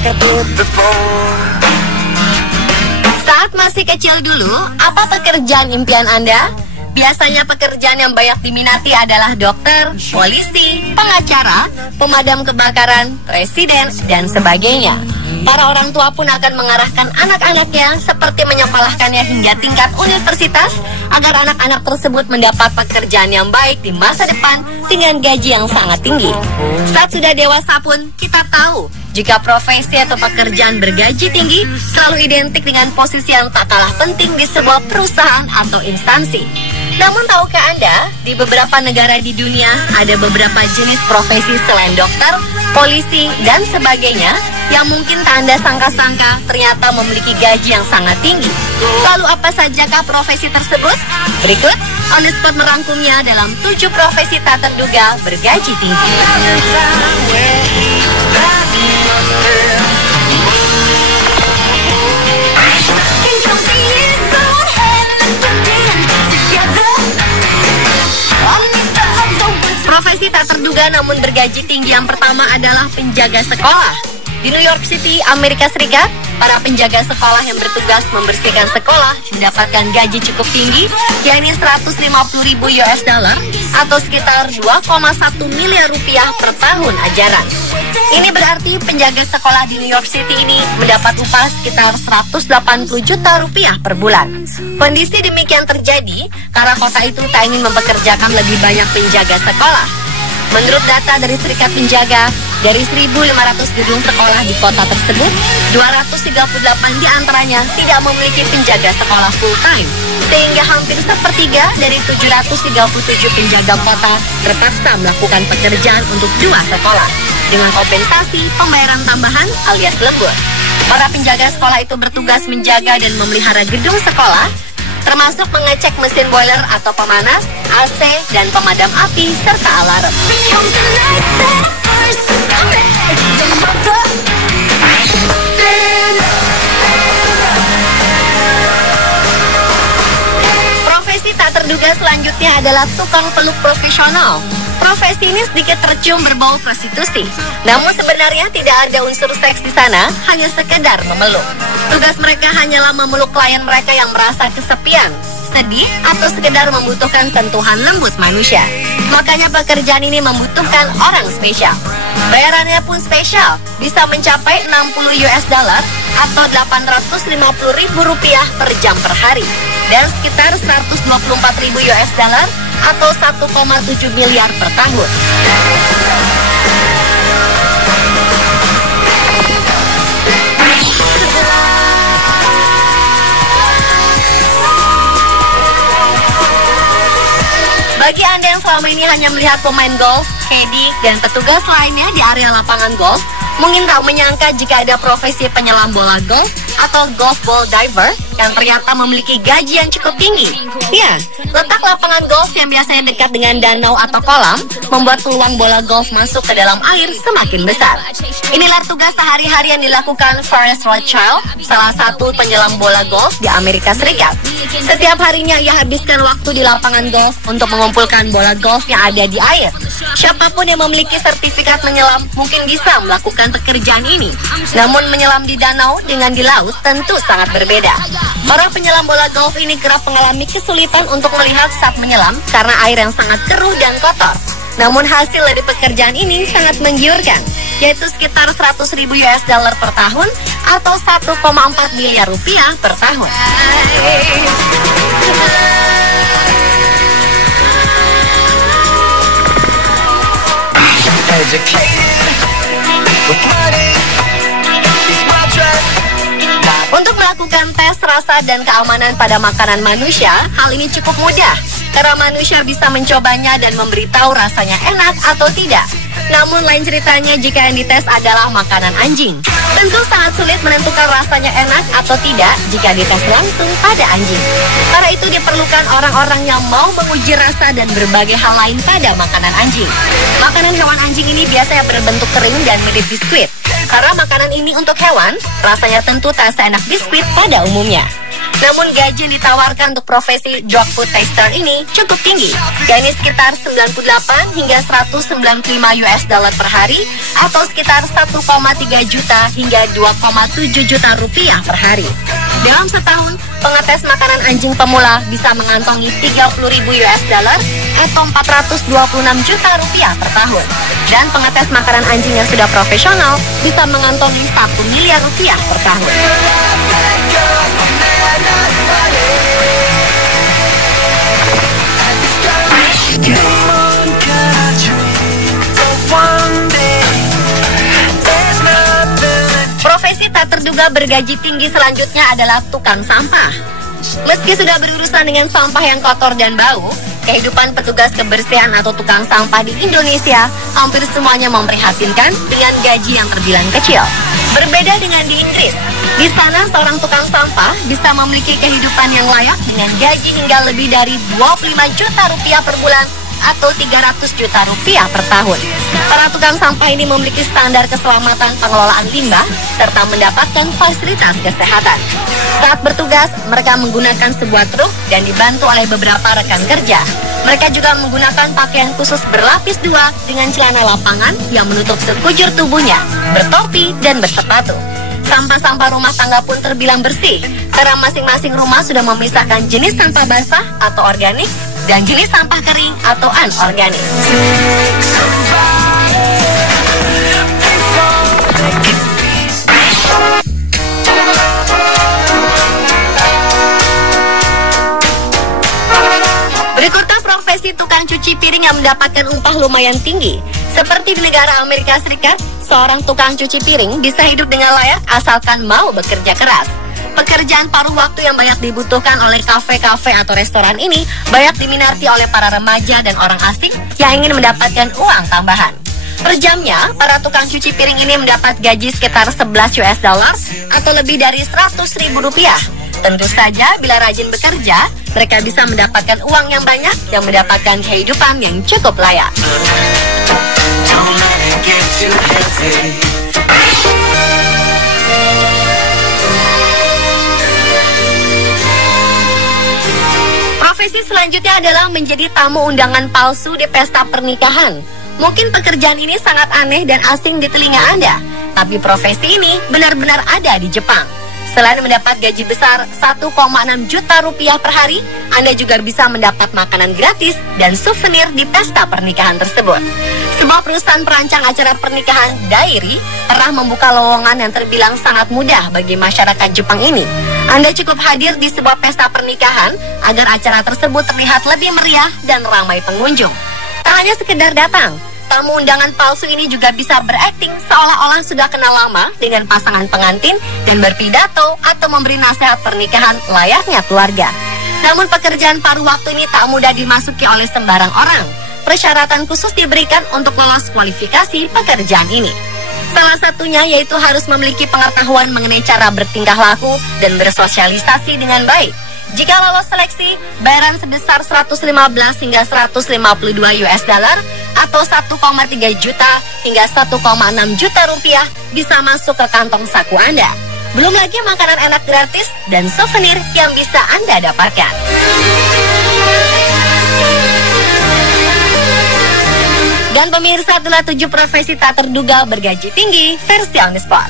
like I did before. Saat masih kecil dulu, apa pekerjaan impian Anda? Biasanya pekerjaan yang banyak diminati adalah dokter, polisi, pengacara, pemadam kebakaran, presiden, dan sebagainya. Para orang tua pun akan mengarahkan anak-anaknya seperti menyekolahkannya hingga tingkat universitas agar anak-anak tersebut mendapat pekerjaan yang baik di masa depan dengan gaji yang sangat tinggi. Saat sudah dewasa pun kita tahu jika profesi atau pekerjaan bergaji tinggi selalu identik dengan posisi yang tak kalah penting di sebuah perusahaan atau instansi. Namun tahukah Anda, di beberapa negara di dunia ada beberapa jenis profesi selain dokter, polisi, dan sebagainya yang mungkin tak Anda sangka-sangka ternyata memiliki gaji yang sangat tinggi. Lalu apa sajakah profesi tersebut? Berikut On The Spot merangkumnya dalam 7 profesi tak terduga bergaji tinggi. Profesi tak terduga namun bergaji tinggi yang pertama adalah penjaga sekolah. Di New York City, Amerika Serikat, para penjaga sekolah yang bertugas membersihkan sekolah mendapatkan gaji cukup tinggi, yakni 150.000 US dollar atau sekitar 2,1 miliar rupiah per tahun ajaran. Ini berarti penjaga sekolah di New York City ini mendapat upah sekitar 180 juta rupiah per bulan. Kondisi demikian terjadi karena kota itu tak ingin mempekerjakan lebih banyak penjaga sekolah. Menurut data dari Serikat Penjaga, dari 1.500 gedung sekolah di kota tersebut, 238 diantaranya tidak memiliki penjaga sekolah full-time, sehingga hampir sepertiga dari 737 penjaga kota terpaksa melakukan pekerjaan untuk 2 sekolah, dengan kompensasi pembayaran tambahan alias lembur. Para penjaga sekolah itu bertugas menjaga dan memelihara gedung sekolah, termasuk mengecek mesin boiler atau pemanas, AC, dan pemadam api, serta alarm. Profesi tak terduga selanjutnya adalah tukang peluk profesional. Profesi ini sedikit tercium berbau prostitusi. Namun sebenarnya tidak ada unsur seks di sana, hanya sekedar memeluk. Tugas mereka hanyalah memeluk klien mereka yang merasa kesepian, sedih, atau sekedar membutuhkan sentuhan lembut manusia. Makanya pekerjaan ini membutuhkan orang spesial. Bayarannya pun spesial, bisa mencapai 60 US dollar atau 850.000 rupiah per jam per hari, dan sekitar 124.000 US dollar atau 1,7 miliar per tahun. Bagi Anda yang selama ini hanya melihat pemain golf, caddy, dan petugas lainnya di area lapangan golf, mungkin tak menyangka jika ada profesi penyelam bola golf atau golf ball diver yang ternyata memiliki gaji yang cukup tinggi. Ya, letak lapangan golf yang biasanya dekat dengan danau atau kolam membuat peluang bola golf masuk ke dalam air semakin besar. Inilah tugas sehari-hari yang dilakukan Forrest Rothschild, salah satu penyelam bola golf di Amerika Serikat. Setiap harinya ia habiskan waktu di lapangan golf untuk mengumpulkan bola golf yang ada di air. Siapapun yang memiliki sertifikat menyelam mungkin bisa melakukan pekerjaan ini. Namun menyelam di danau dengan di laut tentu sangat berbeda. Para penyelam bola golf ini kerap mengalami kesulitan untuk melihat saat menyelam karena air yang sangat keruh dan kotor. Namun hasil dari pekerjaan ini sangat menggiurkan, yaitu sekitar 100.000 US dollar per tahun atau 1,4 miliar rupiah per tahun. Untuk melakukan tes rasa dan keamanan pada makanan manusia, hal ini cukup mudah karena manusia bisa mencobanya dan memberitahu rasanya enak atau tidak. Namun lain ceritanya jika yang dites adalah makanan anjing. Tentu sangat sulit menentukan rasanya enak atau tidak jika dites langsung pada anjing. Karena itu diperlukan orang-orang yang mau menguji rasa dan berbagai hal lain pada makanan anjing. Makanan hewan anjing ini biasanya berbentuk kering dan mirip biskuit. Karena makanan ini untuk hewan, rasanya tentu tak seenak biskuit pada umumnya. Namun gaji yang ditawarkan untuk profesi dog food taster ini cukup tinggi, yakni sekitar 98 hingga 195 US dollar per hari atau sekitar 1,3 juta hingga 2,7 juta rupiah per hari. Dalam setahun, pengetes makanan anjing pemula bisa mengantongi 30.000 US dollar atau 426 juta rupiah per tahun. Dan pengetes makanan anjing yang sudah profesional bisa mengantongi 1 miliar rupiah per tahun. Profesi tak terduga bergaji tinggi selanjutnya adalah tukang sampah. Meski sudah berurusan dengan sampah yang kotor dan bau, kehidupan petugas kebersihan atau tukang sampah di Indonesia hampir semuanya memprihatinkan dengan gaji yang terbilang kecil. Berbeda dengan di Inggris, di sana seorang tukang sampah bisa memiliki kehidupan yang layak dengan gaji hingga lebih dari 25 juta rupiah per bulan atau 300 juta rupiah per tahun. Para tukang sampah ini memiliki standar keselamatan pengelolaan limbah serta mendapatkan fasilitas kesehatan. Saat bertugas, mereka menggunakan sebuah truk dan dibantu oleh beberapa rekan kerja. Mereka juga menggunakan pakaian khusus berlapis 2 dengan celana lapangan yang menutup sekujur tubuhnya, bertopi dan bersepatu. Sampah-sampah rumah tangga pun terbilang bersih, karena masing-masing rumah sudah memisahkan jenis sampah basah atau organik dan jenis sampah kering atau anorganik. Berikutnya profesi tukang cuci piring yang mendapatkan upah lumayan tinggi. Seperti di negara Amerika Serikat, seorang tukang cuci piring bisa hidup dengan layak asalkan mau bekerja keras. Pekerjaan paruh waktu yang banyak dibutuhkan oleh kafe-kafe atau restoran ini banyak diminati oleh para remaja dan orang asing yang ingin mendapatkan uang tambahan. Per jamnya, para tukang cuci piring ini mendapat gaji sekitar 11 US dollar atau lebih dari 100.000 rupiah. Tentu saja, bila rajin bekerja, mereka bisa mendapatkan uang yang banyak dan mendapatkan kehidupan yang cukup layak. Profesi selanjutnya adalah menjadi tamu undangan palsu di pesta pernikahan. Mungkin pekerjaan ini sangat aneh dan asing di telinga Anda, tapi profesi ini benar-benar ada di Jepang. Selain mendapat gaji besar 1,6 juta rupiah per hari, Anda juga bisa mendapat makanan gratis dan souvenir di pesta pernikahan tersebut. Sebuah perusahaan perancang acara pernikahan, Dairi, pernah membuka lowongan yang terbilang sangat mudah bagi masyarakat Jepang ini. Anda cukup hadir di sebuah pesta pernikahan agar acara tersebut terlihat lebih meriah dan ramai pengunjung. Tak hanya sekedar datang, tamu undangan palsu ini juga bisa berakting seolah-olah sudah kenal lama dengan pasangan pengantin dan berpidato atau memberi nasihat pernikahan layaknya keluarga. Namun pekerjaan paruh waktu ini tak mudah dimasuki oleh sembarang orang. Persyaratan khusus diberikan untuk lolos kualifikasi pekerjaan ini. Salah satunya yaitu harus memiliki pengetahuan mengenai cara bertingkah laku dan bersosialisasi dengan baik. Jika lolos seleksi, bayaran sebesar 115 hingga 152 US dollar atau 1,3 juta hingga 1,6 juta rupiah bisa masuk ke kantong saku Anda. Belum lagi makanan enak gratis dan souvenir yang bisa Anda dapatkan. Dan pemirsa, itulah 7 profesi tak terduga bergaji tinggi versi On The Spot.